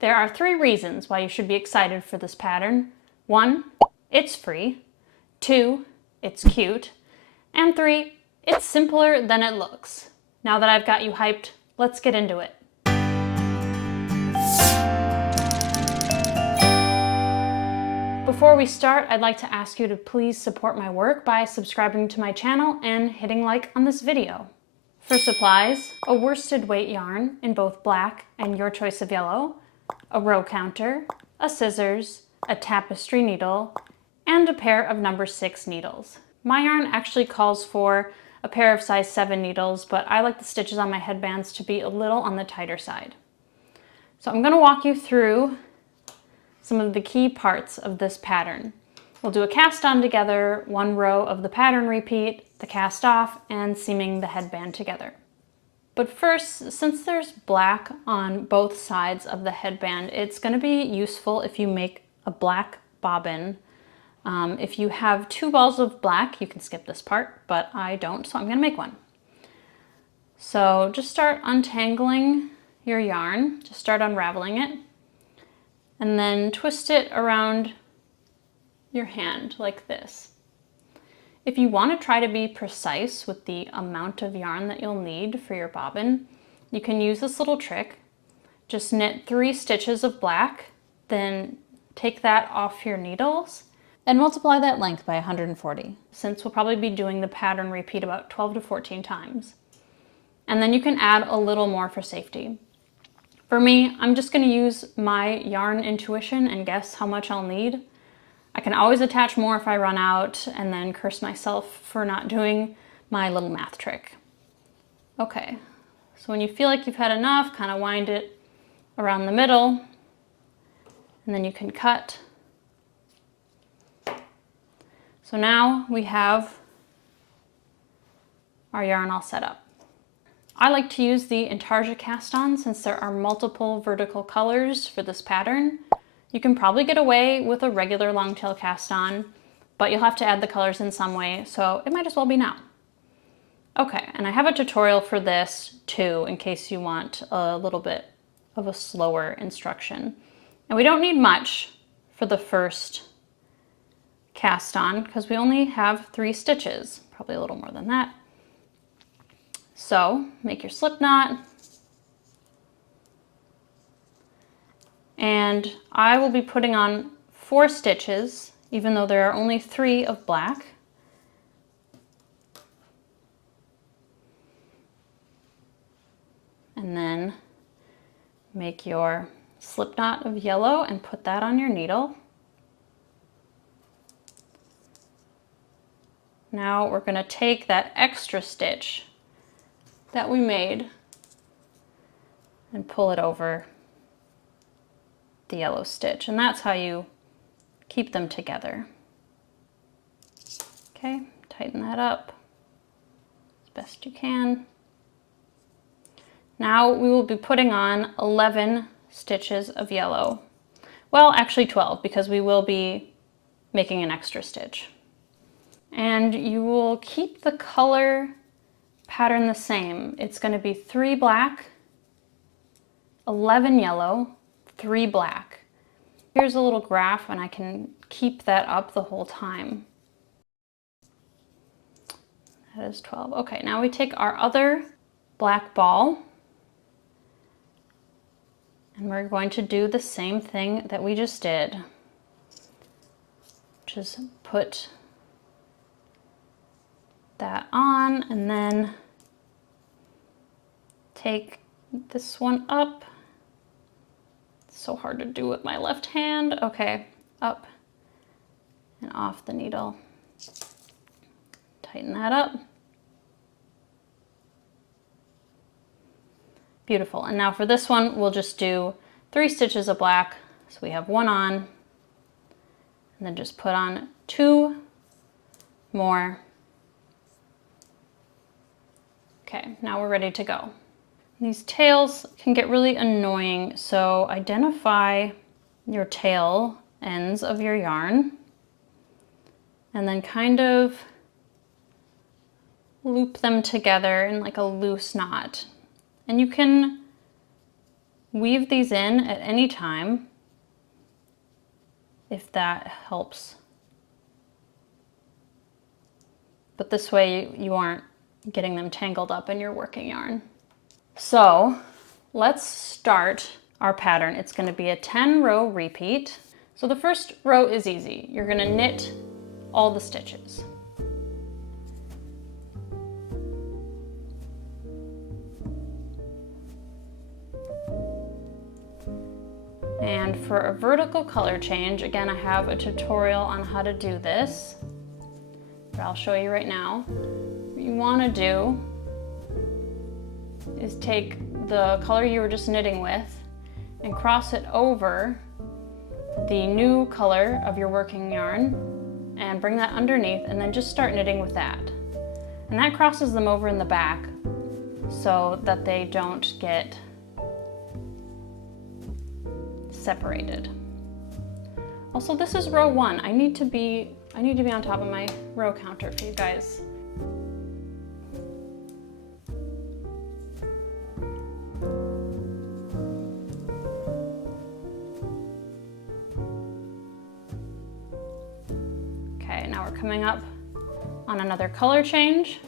There are 3 reasons why you should be excited for this pattern. 1, it's free. 2, it's cute. And 3, it's simpler than it looks. Now that I've got you hyped, let's get into it. Before we start, I'd like to ask you to please support my work by subscribing to my channel and hitting like on this video. For supplies, a worsted weight yarn in both black and your choice of yellow, a row counter, a scissors, a tapestry needle, and a pair of number 6 needles. My yarn actually calls for a pair of size 7 needles, but I like the stitches on my headbands to be a little on the tighter side. So I'm going to walk you through some of the key parts of this pattern. We'll do a cast on together, 1 row of the pattern repeat, the cast off, and seaming the headband together. But first, since there's black on both sides of the headband, it's going to be useful if you make a black bobbin. If you have 2 balls of black, you can skip this part, but I don't, so I'm going to make one. So just start untangling your yarn, just start unraveling it, and then twist it around your hand like this. If you want to try to be precise with the amount of yarn that you'll need for your bobbin, you can use this little trick. Just knit 3 stitches of black, then take that off your needles and multiply that length by 140, since we'll probably be doing the pattern repeat about 12 to 14 times. And then you can add a little more for safety. For me, I'm just going to use my yarn intuition and guess how much I'll need. I can always attach more if I run out and then curse myself for not doing my little math trick. Okay, so when you feel like you've had enough, kind of wind it around the middle, and then you can cut. So now we have our yarn all set up. I like to use the intarsia cast on since there are multiple vertical colors for this pattern. You can probably get away with a regular long tail cast on, but you'll have to add the colors in some way, so it might as well be now. Okay, and I have a tutorial for this too, in case you want a little bit of a slower instruction. And we don't need much for the first cast on because we only have 3 stitches, probably a little more than that. So make your slip knot, and I will be putting on 4 stitches, even though there are only 3 of black. And then make your slip knot of yellow and put that on your needle. Now we're going to take that extra stitch that we made and pull it over the yellow stitch, and that's how you keep them together. Okay, tighten that up as best you can. Now we will be putting on 11 stitches of yellow. Well, actually 12, because we will be making an extra stitch. And you will keep the color pattern the same. It's going to be 3 black, 11 yellow, 3 black. Here's a little graph and I can keep that up the whole time. That is 12. Okay, now we take our other black ball and we're going to do the same thing that we just did. Just put that on and then take this one up. It's so hard to do with my left hand. Okay, up and off the needle. Tighten that up. Beautiful. And now for this one, we'll just do 3 stitches of black. So we have 1 on, and then just put on 2 more. Okay, now we're ready to go. These tails can get really annoying, so identify your tail ends of your yarn and then kind of loop them together in like a loose knot. And you can weave these in at any time if that helps. But this way you aren't getting them tangled up in your working yarn. So let's start our pattern. It's going to be a 10-row repeat. So the first row is easy. You're going to knit all the stitches. And for a vertical color change, again, I have a tutorial on how to do this, but I'll show you right now. What you want to do is take the color you were just knitting with and cross it over the new color of your working yarn and bring that underneath, and then just start knitting with that. And that crosses them over in the back so that they don't get separated. Also, this is row 1. I need to be on top of my row counter for you guys. Okay, now we're coming up on another color change.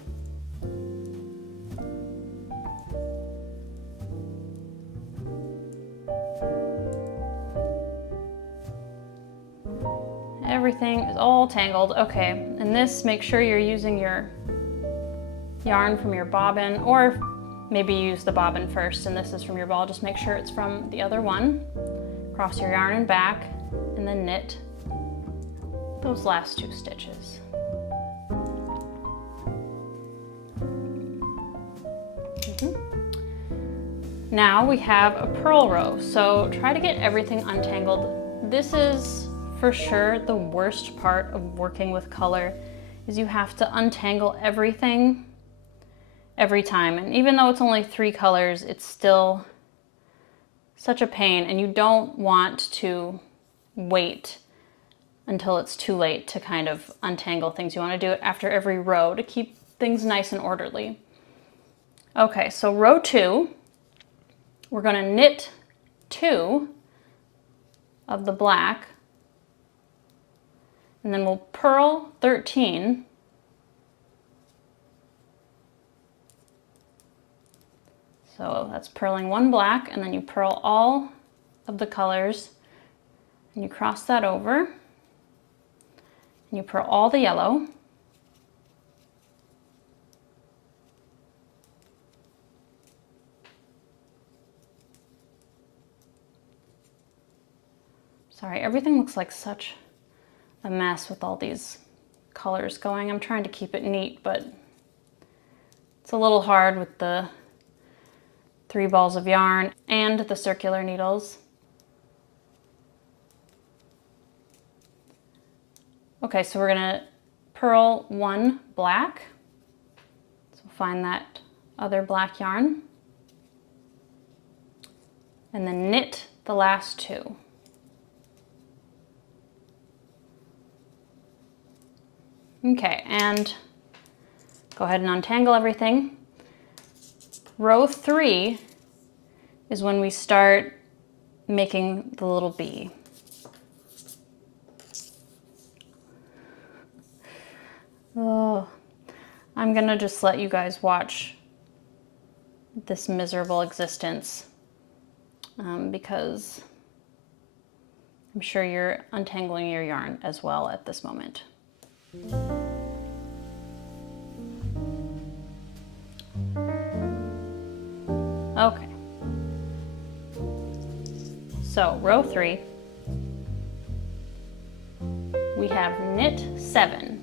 Everything is all tangled. Okay, and this, make sure you're using your yarn from your bobbin, or maybe use the bobbin first and this is from your ball. Just make sure it's from the other one. Cross your yarn and back, and then knit those last 2 stitches. Now we have a purl row, so try to get everything untangled. This is for sure the worst part of working with color, is you have to untangle everything every time. And even though it's only 3 colors, it's still such a pain, and you don't want to wait until it's too late to kind of untangle things. You want to do it after every row to keep things nice and orderly. Okay, so row 2, we're going to knit 2 of the black, and then we'll purl 13. So that's purling 1 black, and then you purl all of the colors, and you cross that over, and you purl all the yellow. Sorry, everything looks like such a mess with all these colors going. I'm trying to keep it neat, but it's a little hard with the 3 balls of yarn and the circular needles. Okay, so we're gonna purl 1 black. So find that other black yarn, and then knit the last 2. Okay, and go ahead and untangle everything. Row 3 is when we start making the little bee. Oh, I'm gonna just let you guys watch this miserable existence because I'm sure you're untangling your yarn as well at this moment. Okay, so row 3, we have knit 7.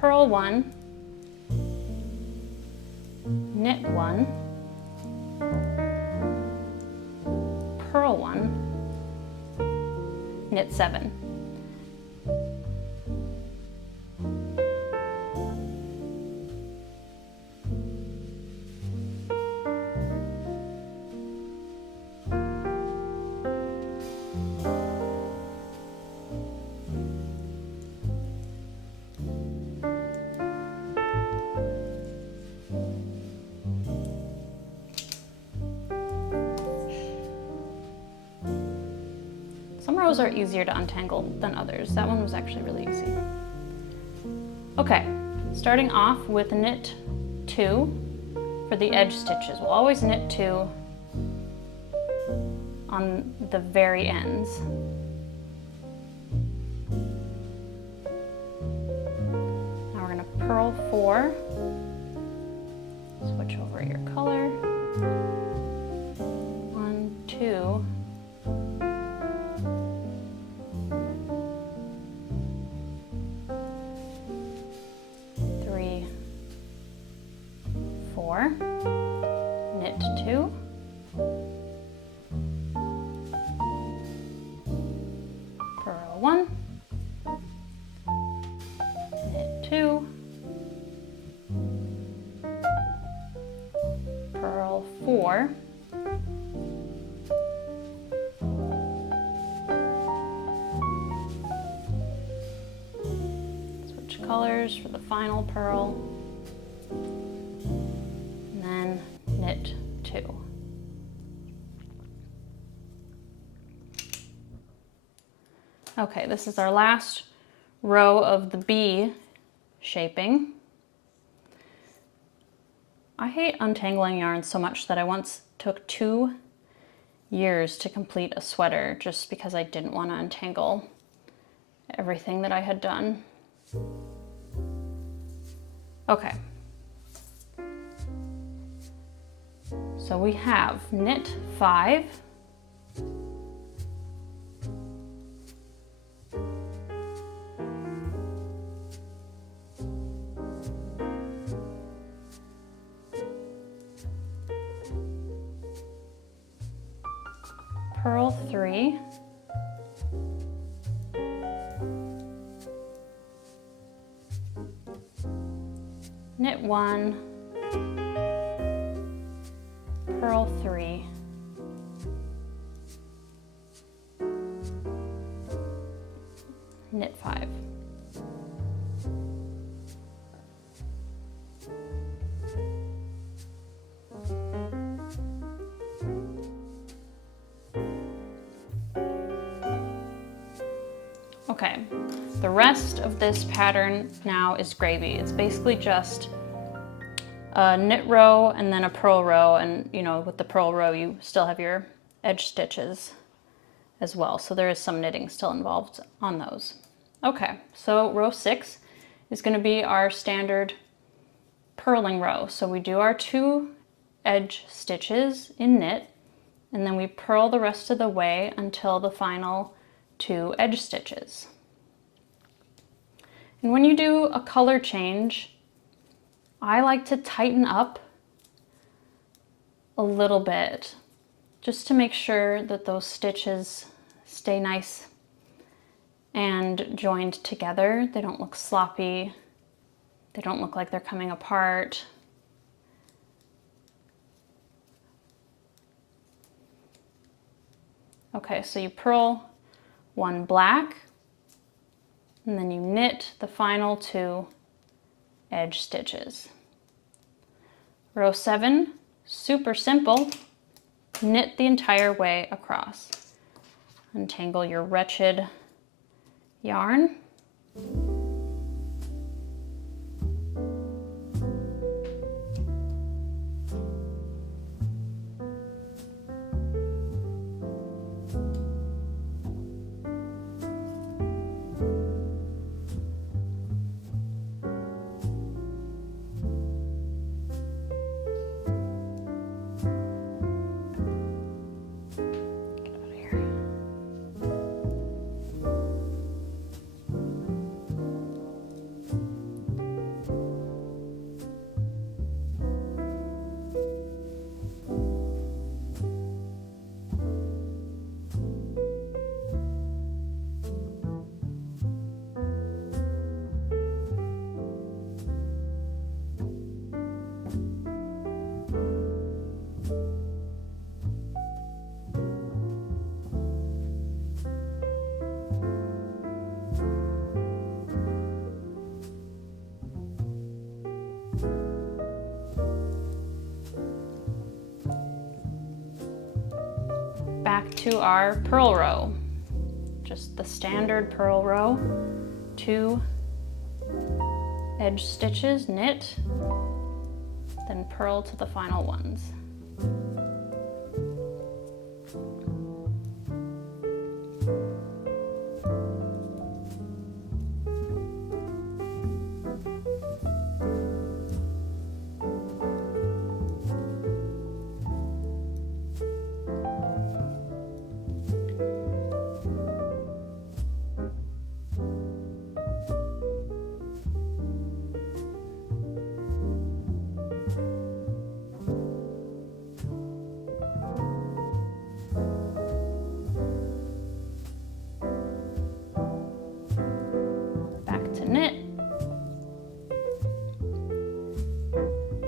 Purl 1, knit 1, purl 1, knit 7. rows are easier to untangle than others. That one was actually really easy. Okay, starting off with knit 2 for the edge stitches. We'll always knit 2 on the very ends. Now we're going to purl 4, switch over your color, 1, 2, 3, 4, knit 2, purl 1, knit 2, purl 4, switch colors for the final purl, and then knit 2. Okay, this is our last row of the bee shaping. I hate untangling yarn so much that I once took 2 years to complete a sweater just because I didn't want to untangle everything that I had done. Okay. So we have knit 5, purl 3, knit 1, purl 3, knit 5. Okay, the rest of this pattern now is gravy. It's basically just a knit row and then a purl row, and you know, with the purl row you still have your edge stitches as well, so there is some knitting still involved on those. Okay, so row 6 is going to be our standard purling row. So we do our 2 edge stitches in knit, and then we purl the rest of the way until the final 2 edge stitches. And when you do a color change, I like to tighten up a little bit just to make sure that those stitches stay nice and joined together. They don't look sloppy. They don't look like they're coming apart. Okay, so you purl 1 black, and then you knit the final 2 edge stitches. Row 7, super simple, knit the entire way across. Untangle your wretched yarn. Back to our purl row. just the standard purl row, 2 edge stitches, knit, then purl to the final ones. Knit.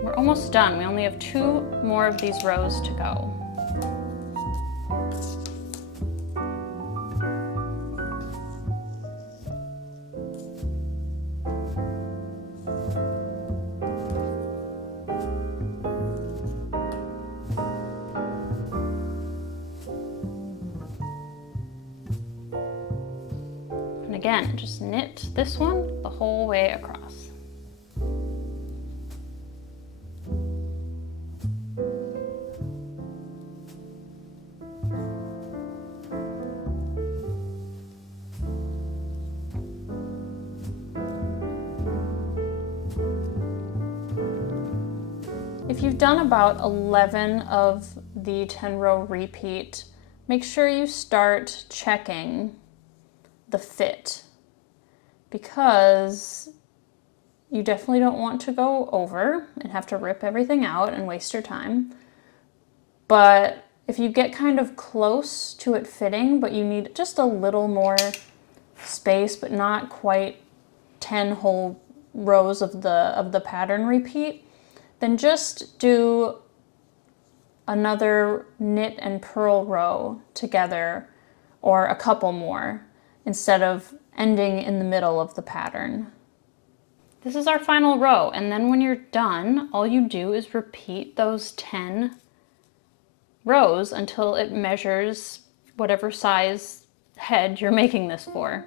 We're almost done. We only have 2 more of these rows to go. And again, just knit this one the whole way across. If you've done about 11 of the 10-row repeat, make sure you start checking the fit, because you definitely don't want to go over and have to rip everything out and waste your time. But if you get kind of close to it fitting, but you need just a little more space, but not quite 10 whole rows of the pattern repeat, then just do another knit and purl row together, or a couple more, instead of ending in the middle of the pattern. This is our final row, and then when you're done, all you do is repeat those 10 rows until it measures whatever size head you're making this for.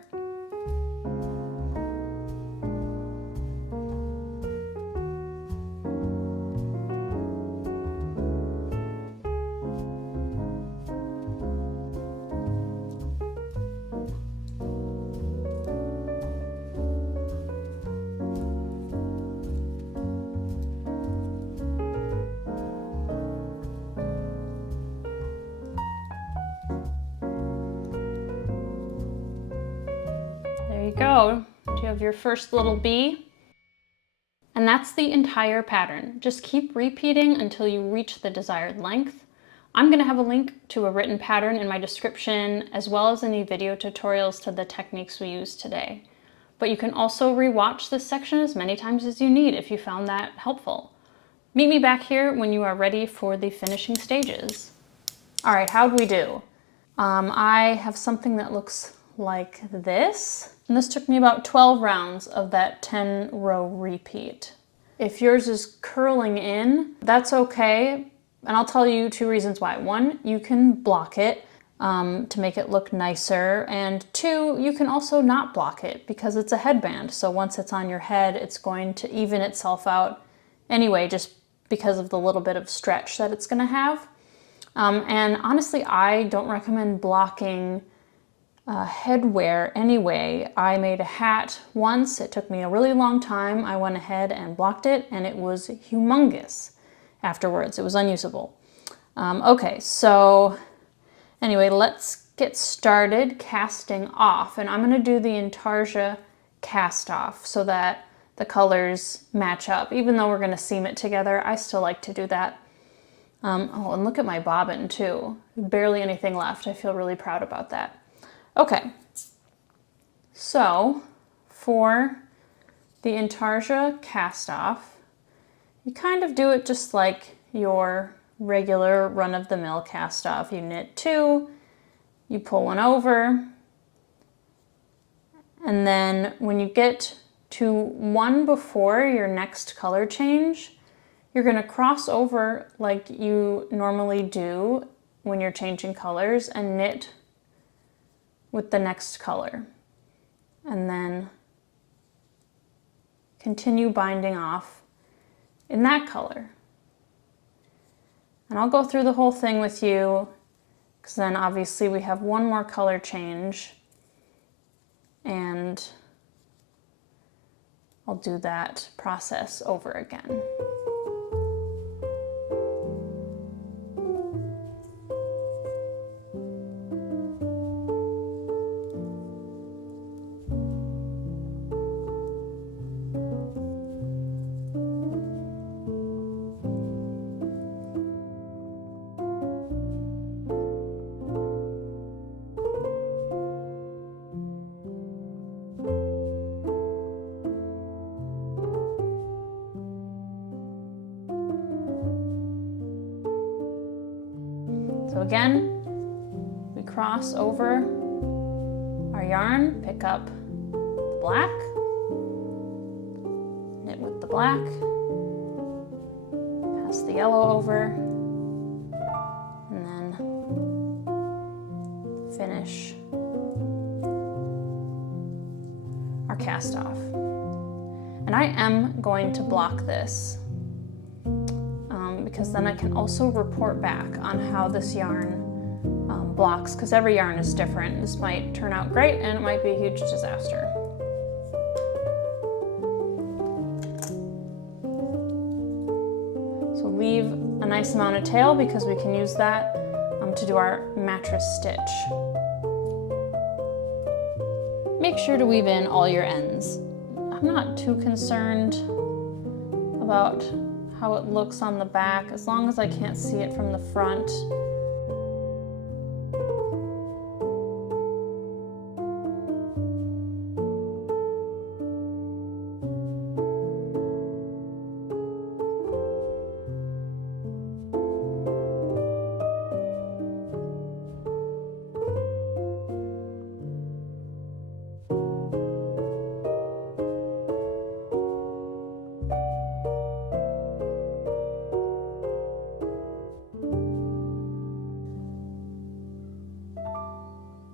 There you go. You have your first little bee. And that's the entire pattern. Just keep repeating until you reach the desired length. I'm going to have a link to a written pattern in my description, as well as any video tutorials to the techniques we used today. But you can also rewatch this section as many times as you need if you found that helpful. Meet me back here when you are ready for the finishing stages. All right, how'd we do? I have something that looks like this. And this took me about 12 rounds of that 10-row repeat. If yours is curling in, that's okay. And I'll tell you 2 reasons why. 1, you can block it to make it look nicer. And 2, you can also not block it because it's a headband. So once it's on your head, it's going to even itself out anyway, just because of the little bit of stretch that it's gonna have. And honestly, I don't recommend blocking headwear anyway. I made a hat once. It took me a really long time. I went ahead and blocked it, and it was humongous afterwards. It was unusable. Okay, so anyway, let's get started casting off. And I'm going to do the Intarsia cast off so that the colors match up. Even though we're going to seam it together, I still like to do that. Oh, and look at my bobbin too. Barely anything left. I feel really proud about that. Okay, so for the Intarsia cast off, you kind of do it just like your regular run-of-the-mill cast off. You knit 2, you pull 1 over, and then when you get to 1 before your next color change, you're going to cross over like you normally do when you're changing colors and knit with the next color. And then continue binding off in that color. And I'll go through the whole thing with you, because then obviously we have one more color change, and I'll do that process over again. So again, we cross over our yarn, pick up the black, knit with the black, pass the yellow over, and then finish our cast off. And I am going to block this, because then I can also report back on how this yarn blocks, because every yarn is different. This might turn out great and it might be a huge disaster. So leave a nice amount of tail, because we can use that to do our mattress stitch. Make sure to weave in all your ends. I'm not too concerned about how it looks on the back, as long as I can't see it from the front.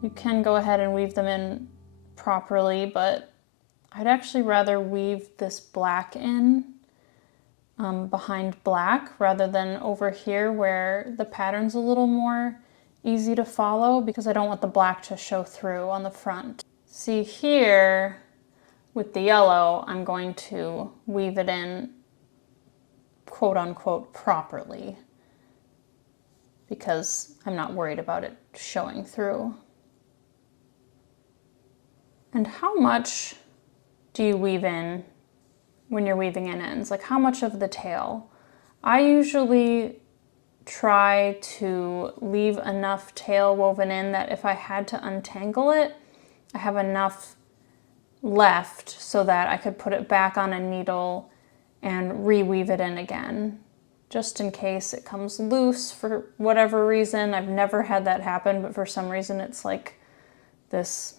You can go ahead and weave them in properly, but I'd actually rather weave this black in behind black rather than over here where the pattern's a little more easy to follow, because I don't want the black to show through on the front. See here with the yellow, I'm going to weave it in quote unquote properly, because I'm not worried about it showing through. And how much do you weave in when you're weaving in ends? Like, how much of the tail? I usually try to leave enough tail woven in that if I had to untangle it, I have enough left so that I could put it back on a needle and reweave it in again, just in case it comes loose for whatever reason. I've never had that happen, but for some reason it's like this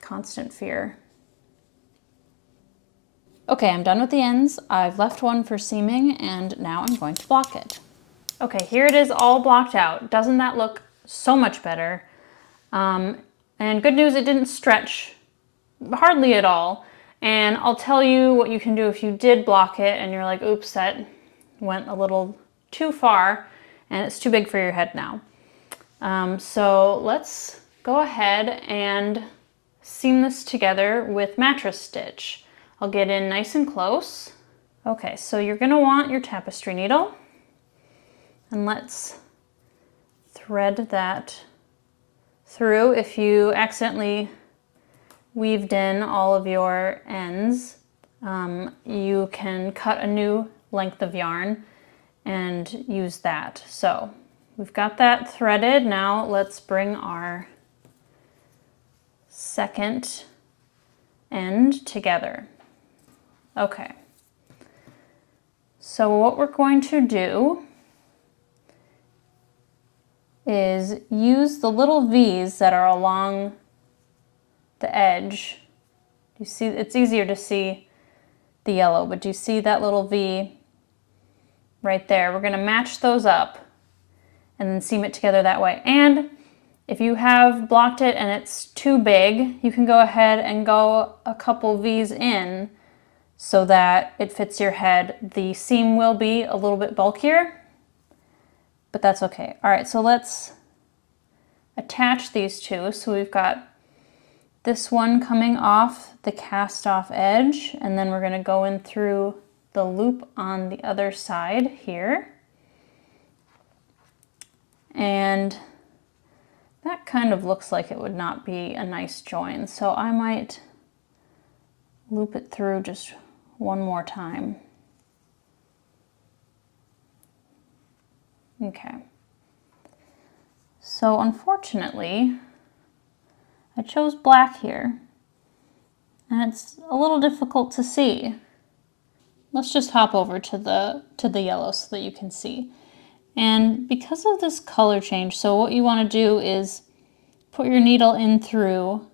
constant fear. Okay, I'm done with the ends. I've left one for seaming, and now I'm going to block it. Okay, here it is all blocked out. Doesn't that look so much better? And good news, it didn't stretch hardly at all. And I'll tell you what you can do if you did block it and you're like, oops, that went a little too far and it's too big for your head now. So let's go ahead and seam this together with mattress stitch. I'll get in nice and close. Okay, so you're gonna want your tapestry needle, and let's thread that through. If you accidentally weaved in all of your ends, you can cut a new length of yarn and use that. So we've got that threaded. Now let's bring our second end together. Okay, so what we're going to do is use the little V's that are along the edge. You see, it's easier to see the yellow, but do you see that little V right there? We're gonna match those up and then seam it together that way. And If you have blocked it and it's too big, you can go ahead and go a couple V's in so that it fits your head. The seam will be a little bit bulkier, but that's okay. All right, so let's attach these two. So we've got this one coming off the cast off edge, and then we're going to go in through the loop on the other side here. And that kind of looks like it would not be a nice join, so I might loop it through just one more time. Okay. So unfortunately, I chose black here, and it's a little difficult to see. Let's just hop over to the yellow so that you can see. And because of this color change, so what you want to do is put your needle in through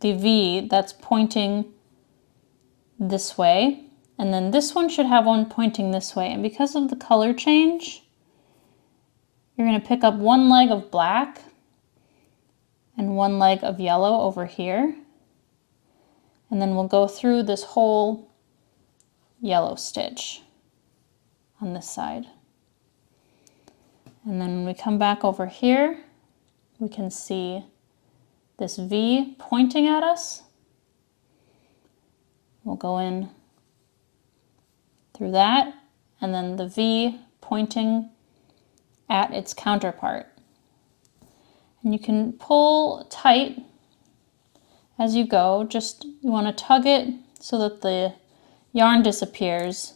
the V that's pointing this way, and then this one should have one pointing this way. And because of the color change, you're going to pick up one leg of black and one leg of yellow over here, and then we'll go through this whole yellow stitch on this side. And then when we come back over here, we can see this V pointing at us. We'll go in through that, and then the V pointing at its counterpart. And you can pull tight as you go. Just you want to tug it so that the yarn disappears,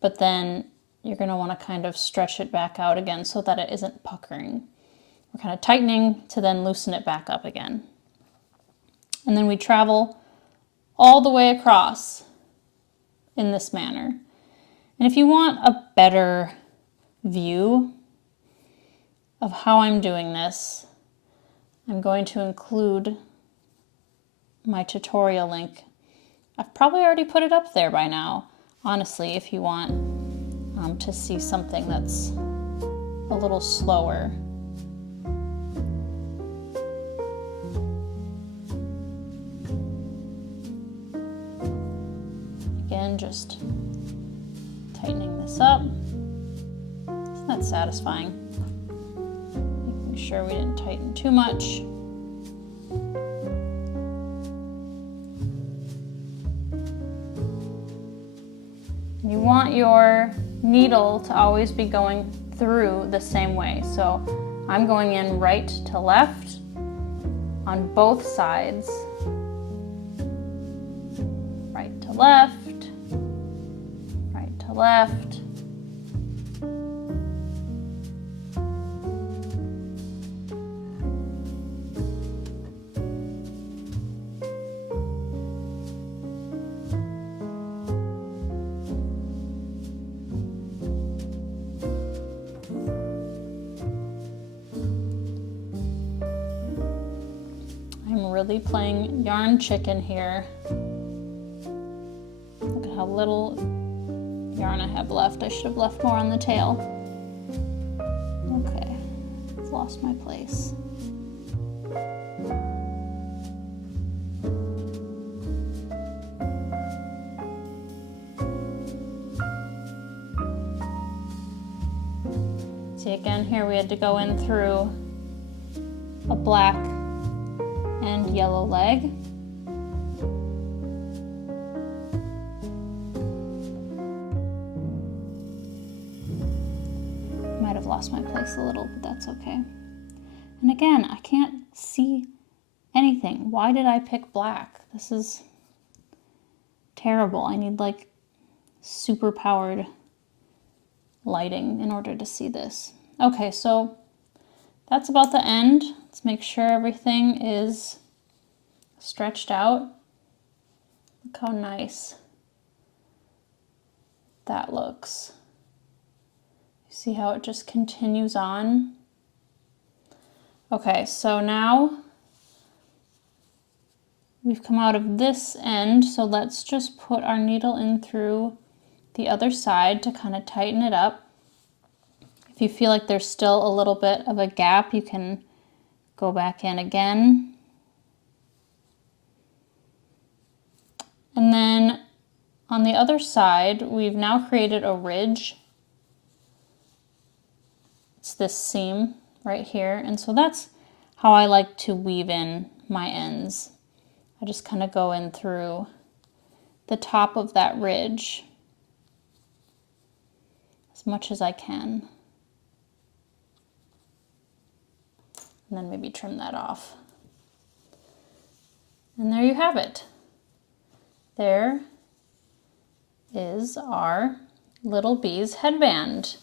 but then you're going to want to kind of stretch it back out again so that it isn't puckering. We're kind of tightening to then loosen it back up again. And then we travel all the way across in this manner. And if you want a better view of how I'm doing this, I'm going to include my tutorial link. I've probably already put it up there by now, honestly, if you want to see something that's a little slower. Again, just tightening this up. Isn't that satisfying? Making sure we didn't tighten too much. You want your needle to always be going through the same way. So I'm going in right to left on both sides. Right to left, right to left. Really playing yarn chicken here. Look at how little yarn I have left. I should have left more on the tail. Okay, I've lost my place. See, again here we had to go in through a black and yellow leg. Might have lost my place a little, but that's okay. And again, I can't see anything. Why did I pick black? This is terrible. I need like super powered lighting in order to see this. Okay, so that's about the end. Let's make sure everything is stretched out. Look how nice that looks. You see how it just continues on? Okay, so now we've come out of this end, so let's just put our needle in through the other side to kind of tighten it up. If you feel like there's still a little bit of a gap, you can Go back in again. And then on the other side, we've now created a ridge. It's this seam right here. And so that's how I like to weave in my ends. I just kind of go in through the top of that ridge as much as I can. And then maybe trim that off. And there you have it. There is our little bee's headband.